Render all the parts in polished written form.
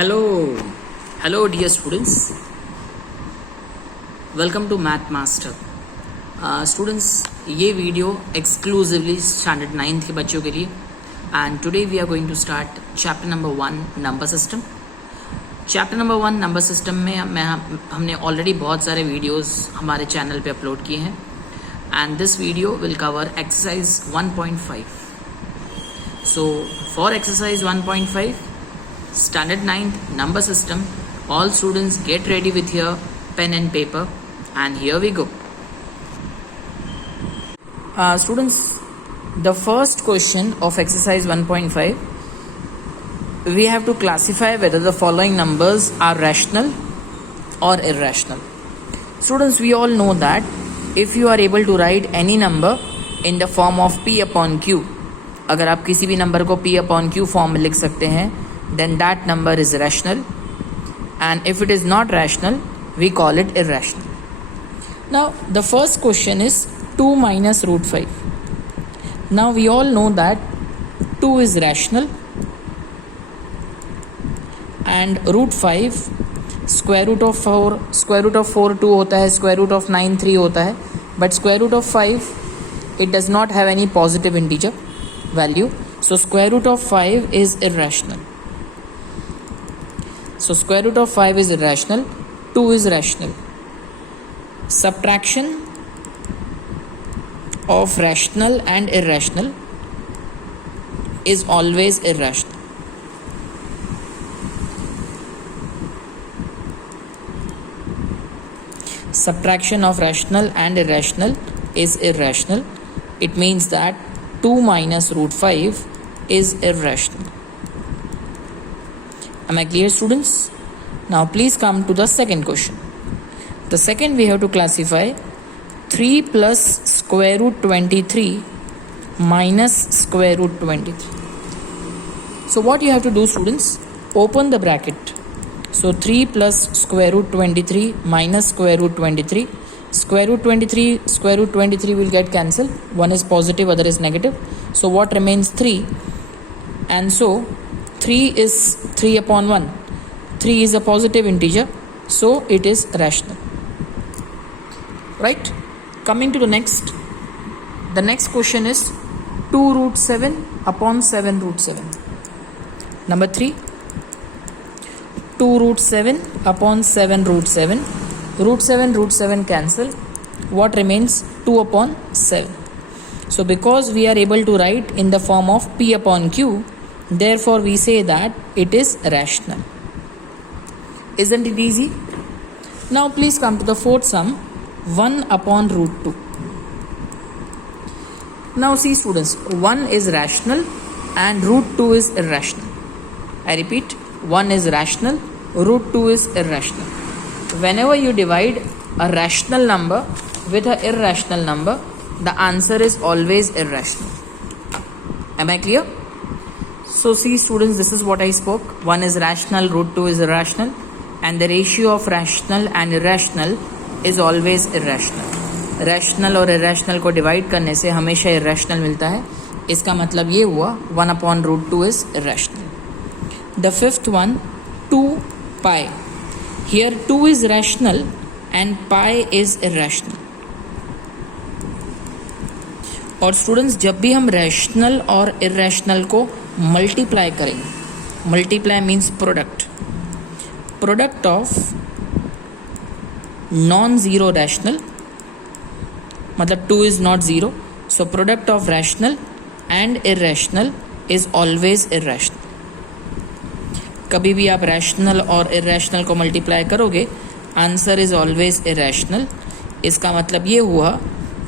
Hello, dear students. Welcome to Math Master. Students, ये video exclusively standard 9th के बच्चों के लिए and today we are going to start chapter number 1 number system. Chapter number 1 number system में हमने already बहुत सारे videos हमारे चैनल पे अपलोड किए हैं and this video will cover exercise 1.5. So for exercise 1.5 standard 9th number system, all students get ready with your pen and paper and here we go. Students, the first question of exercise 1.5, we have to classify whether the following numbers are rational or irrational. Students, we all know that if you are able to write any number in the form of p upon q, अगर आप किसी भी number को p upon q form में लिख सकते हैं, then that number is rational, and if it is not rational we call it irrational. Now the first question is 2 minus root 5. Now we all know that 2 is rational and root 5 square root of 4 2 होता है, square root of 9 3 होता है, but square root of 5 it does not have any positive integer value, so square root of 5 is irrational. So square root of 5 is irrational, 2 is rational. Subtraction of rational and irrational is always irrational. Subtraction of rational and irrational is irrational. It means that 2 minus root 5 is irrational. Am I clear, students? Now please come to the second question. The second we have to classify 3 plus square root 23 minus square root 23. So what you have to do, students, open the bracket. So 3 plus square root 23 minus square root 23. Square root 23 will get cancelled. One is positive, other is negative. So what remains? 3. And so 3 is 3 upon 1. 3 is a positive integer, so it is rational. Right? Coming to the next question is 2 root 7 upon 7 root 7. Number 3, 2 root 7 upon 7 root 7. Root 7 cancel. What remains? 2 upon 7. So because we are able to write in the form of p upon q, therefore we say that it is rational. Isn't it easy? Now please come to the fourth sum, 1 upon root 2. Now see, students, 1 is rational and root 2 is irrational. I repeat, 1 is rational, root 2 is irrational. Whenever you divide a rational number with an irrational number, the answer is always irrational. Am I clear? So see, students, this is what I spoke. 1 is rational, root 2 is irrational, and the ratio of rational and irrational is always irrational. Rational और irrational को divide करने से हमेशा irrational मिलता है. इसका मतलब ये हुआ 1 upon root 2 is irrational. The fifth one, 2 pi. Here 2 is rational and pi is irrational. और स्टूडेंट्स, जब भी हम रैशनल और इरेशनल को मल्टीप्लाई करेंगे, multiply means product of non zero rational, मतलब 2 is not zero, so product of rational and irrational is always irrational. कभी भी आप रैशनल और इरेशनल को मल्टीप्लाई करोगे, आंसर इज़ ऑलवेज इरेशनल. इसका मतलब ये हुआ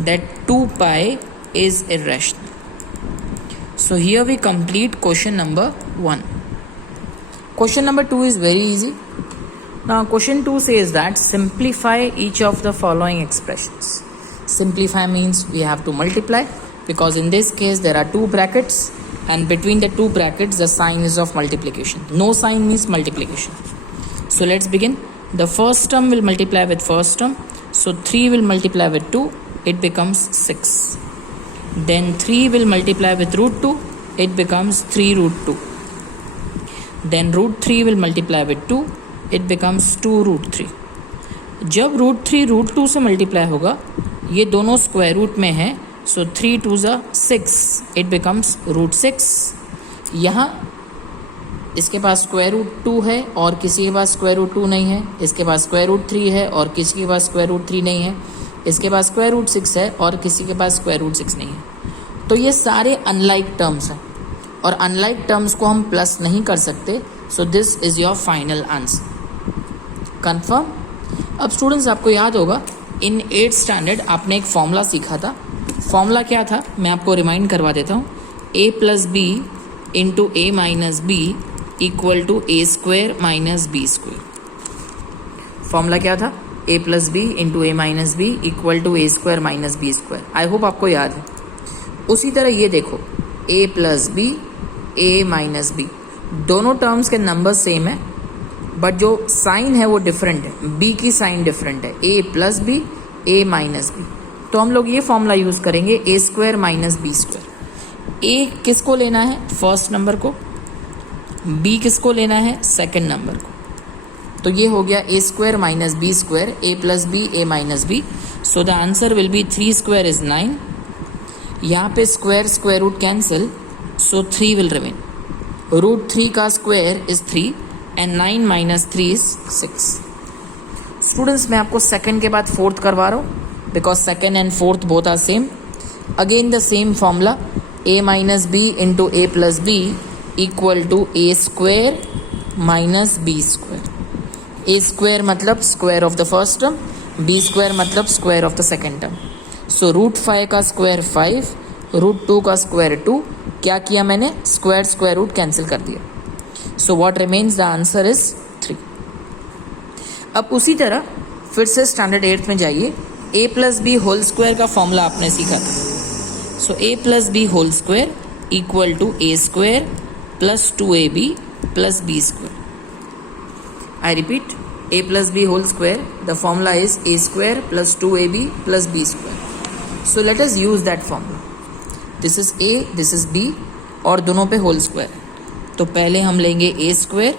that 2 pi is irrational. So here we complete question number 1. Question number 2 is very easy. Now question 2 says that simplify each of the following expressions. Simplify means we have to multiply, because in this case there are 2 brackets and between the 2 brackets the sign is of multiplication. No sign means multiplication. So let's begin. The first term will multiply with first term. So 3 will multiply with 2, it becomes 6. Then 3 will multiply with root 2, it becomes 3 root 2. then root 3 will multiply with 2, it becomes 2 root 3. जब root 3 root 2 से multiply होगा, ये दोनों square root में है, सो 3 2 ज़ा 6, it becomes root 6. यहाँ इसके पास स्क्वायर रूट 2 है और किसी के पास स्क्वायर रूट 2 नहीं है, इसके पास स्क्वायर रूट 3 है और किसी के पास स्क्वायर रूट 3 नहीं है, इसके पास स्क्वायर रूट 6 है और किसी के पास स्क्वायर रूट 6 नहीं है. तो ये सारे अनलाइक टर्म्स हैं और अनलाइक टर्म्स को हम प्लस नहीं कर सकते. So this is your final answer. Confirm. अब स्टूडेंट्स, आपको याद होगा इन 8th स्टैंडर्ड आपने एक फॉर्मूला सीखा था. फॉर्मूला क्या था, मैं आपको रिमाइंड करवा देता हूँ. a plus b into a minus b equal to A square minus B square. Formula क्या था, a plus b into a minus b equal to A square minus B square. I hope आपको याद है. उसी तरह ये देखो, a plus B A minus b, दोनों टर्म्स के नंबर सेम है बट जो साइन है वो डिफरेंट है. b की साइन डिफरेंट है, a plus B A minus B. तो हम लोग ये फॉर्मूला यूज़ करेंगे A square minus B square. a किसको लेना है, फर्स्ट नंबर को. b किसको लेना है, सेकंड नंबर को. तो ये हो गया A square minus B square, A plus B A minus B. So the answer will be 3 square is 9. यहाँ पे square square root cancel, so 3 will remain. Root 3 का square is 3 and 9 minus 3 is 6. Students, मैं आपको second के बाद fourth करवा रहा हूँ because second and fourth both are same. Again the same formula, a minus B into A plus B equal to A square minus B square. A square मतलब square of the first term, B square मतलब square of the second term. So root 5 का square 5, root 2 का square 2. क्या किया मैंने, square square root cancel कर दिया. So what remains, the answer is 3. अब उसी तरह फिर से स्टैंडर्ड 8th में जाइए. a plus b whole square का फॉर्मूला आपने सीखा था. So a plus b whole square equal to A square plus 2ab plus b square. I repeat, a plus b whole square, the formula is a square plus 2ab plus b square. So let us use that formula. This is a, this is b और दोनों पे whole square. तो पहले हम लेंगे a square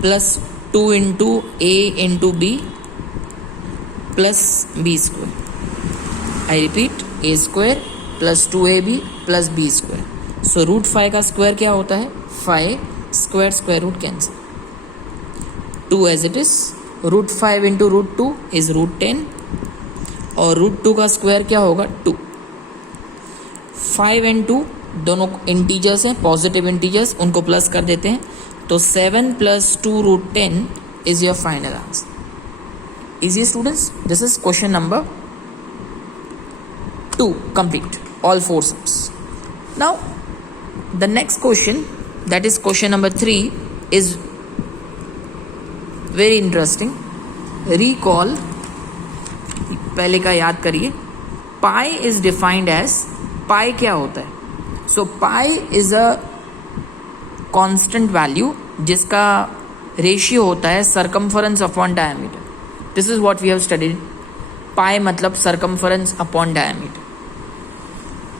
plus 2 into a into b plus b square. I repeat, a square plus 2ab plus b square. So root 5 का square क्या होता है, 5. Square square root cancel, 2 as it is. Root 5 into root 2 is root 10 और root 2 का square क्या होगा, 2. 5 and 2 दोनों integers हैं, पॉजिटिव इंटीजर्स, उनको प्लस कर देते हैं. तो 7 plus 2 root 10 is your final answer. Easy students, this is question number 2 complete, all 4 sums. Now the next question, that is question number 3, is very interesting. Recall, पहले का याद करिए. Pi is defined as, pi क्या होता है, so pi is a constant value जिसका ratio होता है circumference upon diameter. This is what we have studied. Pi मतलब सरकमफरेंस अपॉन डायमीटर.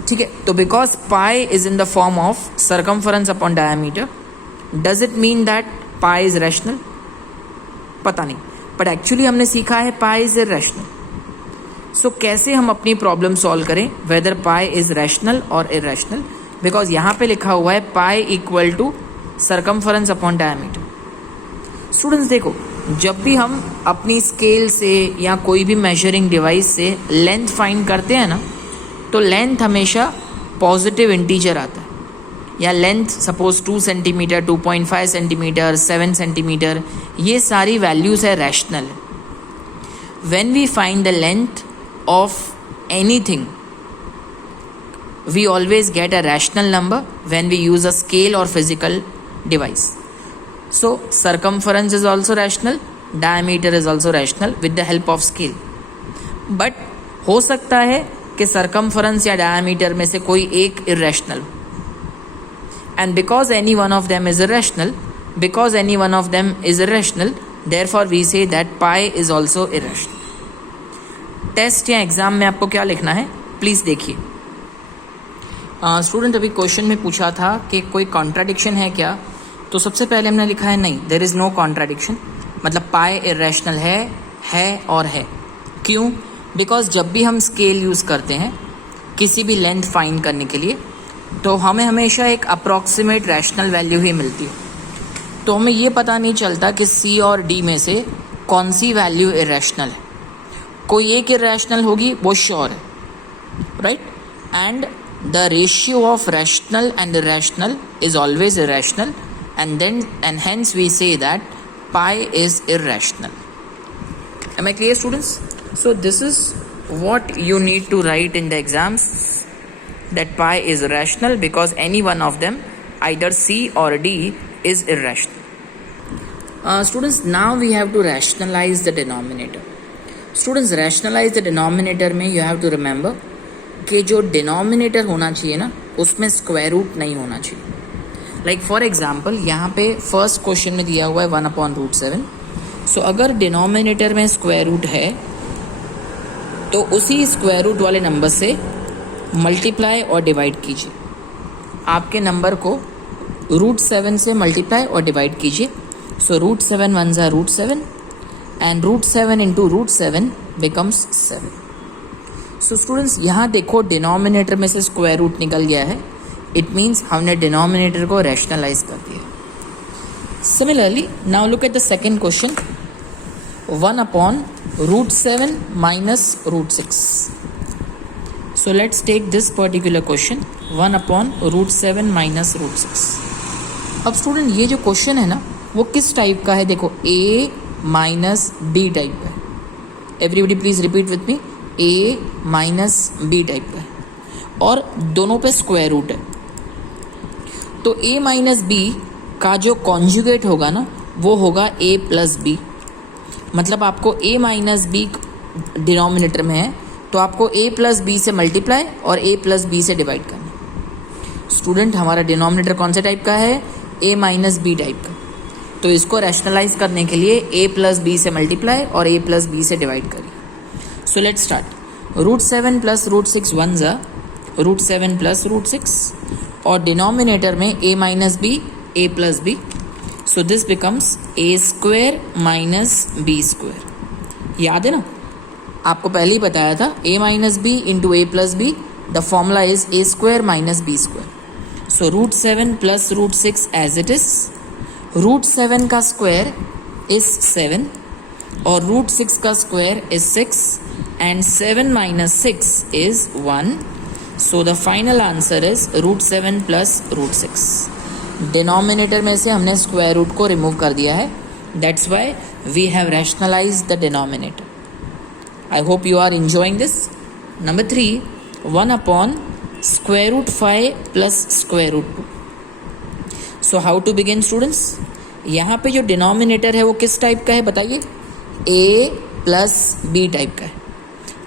ठीक है, तो because pi is in the form of circumference upon diameter, does it mean that pi is rational? पता नहीं, but actually हमने सीखा है pi is irrational. सो कैसे हम अपनी प्रॉब्लम सॉल्व करें, वेदर पाई इज रैशनल और इररेशनल, बिकॉज यहाँ पे लिखा हुआ है pi equal to circumference upon diameter. Students देखो, जब भी हम अपनी स्केल से या कोई भी मेजरिंग डिवाइस से लेंथ फाइंड करते हैं ना, तो लेंथ हमेशा पॉजिटिव इंटीजर आता है. या length suppose 2 centimetre, 2.5 centimetre, 7 centimetre, ये सारी वैल्यूज है rational. When we find the length of anything, we always get a rational number when we use a scale और physical device. So circumference is also rational, diameter is also rational with the help of scale. But हो सकता है कि circumference या diameter में से कोई एक इररेशनल हो. And because any one of them is irrational, therefore we say that pi is also irrational. Test या एग्जाम में आपको क्या लिखना है, प्लीज़ देखिए. स्टूडेंट, अभी क्वेश्चन में पूछा था कि कोई कॉन्ट्राडिक्शन है क्या तो सबसे पहले हमने लिखा है नहीं, देयर इज़ नो कॉन्ट्राडिक्शन, मतलब पाई इरेशनल है और है। क्यों? बिकॉज जब भी हम स्केल यूज़ करते हैं किसी भी लेंथ फाइंड करने के लिए तो हमें हमेशा एक अप्रॉक्सीमेट रैशनल वैल्यू ही मिलती है, तो हमें ये पता नहीं चलता कि सी और डी में से कौन सी वैल्यू इरेशनल है। कोई एक इरेशनल होगी वो श्योर है, right? And the ratio of rational and irrational is always irrational and hence we say that pi is irrational. Am I clear, students? So this is what you need to write in the exams, that pi is irrational because any one of them, either C or D, is irrational. Students, now we have to rationalize the denominator. Students, rationalize the denominator में you have to remember कि जो denominator होना चाहिए ना उसमें square root नहीं होना चाहिए। लाइक फॉर एग्जाम्पल यहाँ पे फर्स्ट क्वेश्चन में दिया हुआ है 1/√7। सो अगर डिनोमिनेटर में स्क्वायर रूट है तो उसी स्क्वायर रूट वाले नंबर से मल्टीप्लाई और डिवाइड कीजिए। आपके नंबर को √7 से मल्टीप्लाई और डिवाइड कीजिए। सो √7 1 ज़ा √7 and √7 into √7 becomes 7। So students, यहाँ देखो डिनोमिनेटर में से स्क्वायर रूट निकल गया है, इट मीन्स हमने डिनोमिनेटर को रैशनलाइज कर दिया। Similarly now look at the second question, 1/√7 minus √6। So let's take this particular question 1/√7 minus √6। अब स्टूडेंट ये जो क्वेश्चन है ना वो किस टाइप का है? देखो A माइनस B टाइप का है। Everybody please repeat with me, A minus B type का है और दोनों पे स्क्वायर रूट है। तो A माइनस B का जो कॉन्जुगेट होगा ना वो होगा A प्लस B। मतलब आपको A माइनस B डिनोमिनेटर में है तो आपको A प्लस B से मल्टीप्लाई और A प्लस B से डिवाइड करना। स्टूडेंट, हमारा डिनोमिनेटर कौन से टाइप का है? A माइनस B टाइप का। तो इसको रैशनलाइज करने के लिए A प्लस B से मल्टीप्लाई और A प्लस B से डिवाइड करिए। So let's start. √7 प्लस √6 1 ज़ा √7 प्लस √6 और डिनोमिनेटर में A minus B A plus B। So this becomes A square minus B square. याद है ना, आपको पहले ही बताया था A minus B into A plus B, the formula is A square minus B square. So √7 plus √6 as it is. √7 का square is 7 और √6 का square is 6 and 7 minus 6 is 1। So the final answer is √7 plus √6। Denominator में से हमने square root को remove कर दिया है, that's why we have rationalize the denominator. I hope you are enjoying this. Number 3, 1/√5 plus √2. So how to begin, students? यहाँ पे जो डिनोमिनेटर है वो किस टाइप का है बताइए? A प्लस B टाइप का है।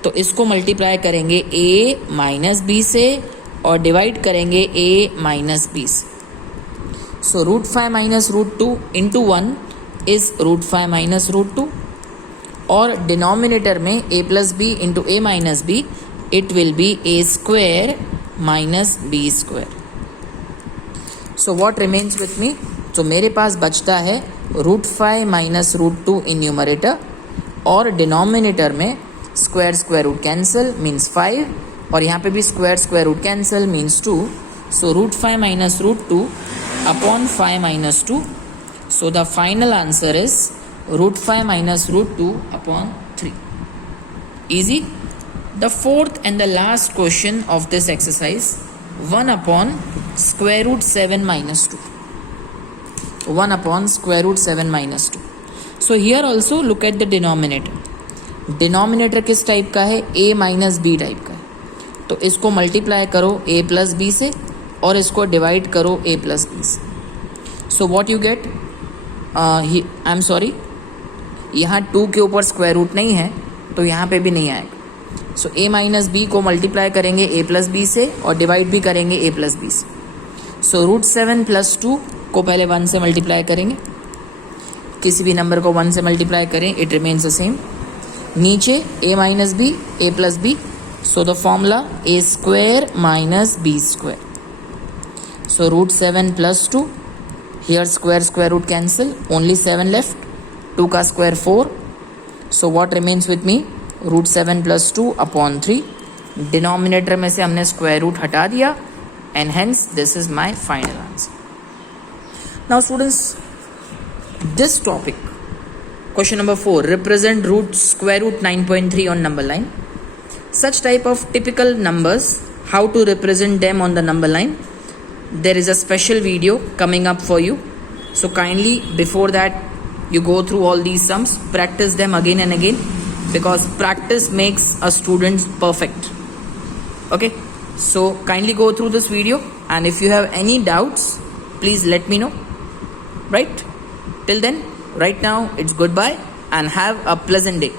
तो इसको मल्टीप्लाई करेंगे A माइनस B से और डिवाइड करेंगे A माइनस B से। So √5 minus √2 into 1 is √5 minus √2 और डिनोमिनेटर में A plus B into A minus B, it will be A square minus B square. So what remains with me? तो मेरे पास बचता है √5 माइनस √2 इन न्यूमरेटर और denominator में square square root cancel means 5 और यहाँ पे भी square square root cancel means 2। So √5 minus √2 upon 5 minus 2। So the final answer is √5 minus √2 upon 3. Easy. The fourth and the last question of this exercise, 1/√7 minus 2. 1/√7 minus 2. So here also look at the denominator. Denominator किस type का है? A minus B type का है। तो इसको multiply करो A plus B से और इसको डिवाइड करो A प्लस B से। So what you get? I am sorry, यहाँ 2 के ऊपर स्क्वायर रूट नहीं है तो यहाँ पे भी नहीं आएगा। सो A माइनस B को मल्टीप्लाई करेंगे A प्लस B से और डिवाइड भी करेंगे A प्लस B से। सो √7 प्लस 2 को पहले 1 से मल्टीप्लाई करेंगे, किसी भी नंबर को 1 से मल्टीप्लाई करें इट रिमेन्स द सेम। नीचे A minus B A plus B, so the formula A square minus B square. So √7 plus 2, Here square root cancel, only 7 left. 2 का square 4. So what remains with me? Root 7 plus 2 upon 3. Denominator में से हमने square root हटा दिया, and hence this is my final answer. Now students, this topic, question number 4, represent square root 9.3 on number line. Such type of typical numbers, how to represent them on the number line, there is a special video coming up for you. So kindly, before that you go through all these sums, practice them again and again, because practice makes a student perfect. Okay, so kindly go through this video, and if you have any doubts, please let me know. Right, till then, right now it's goodbye and have a pleasant day.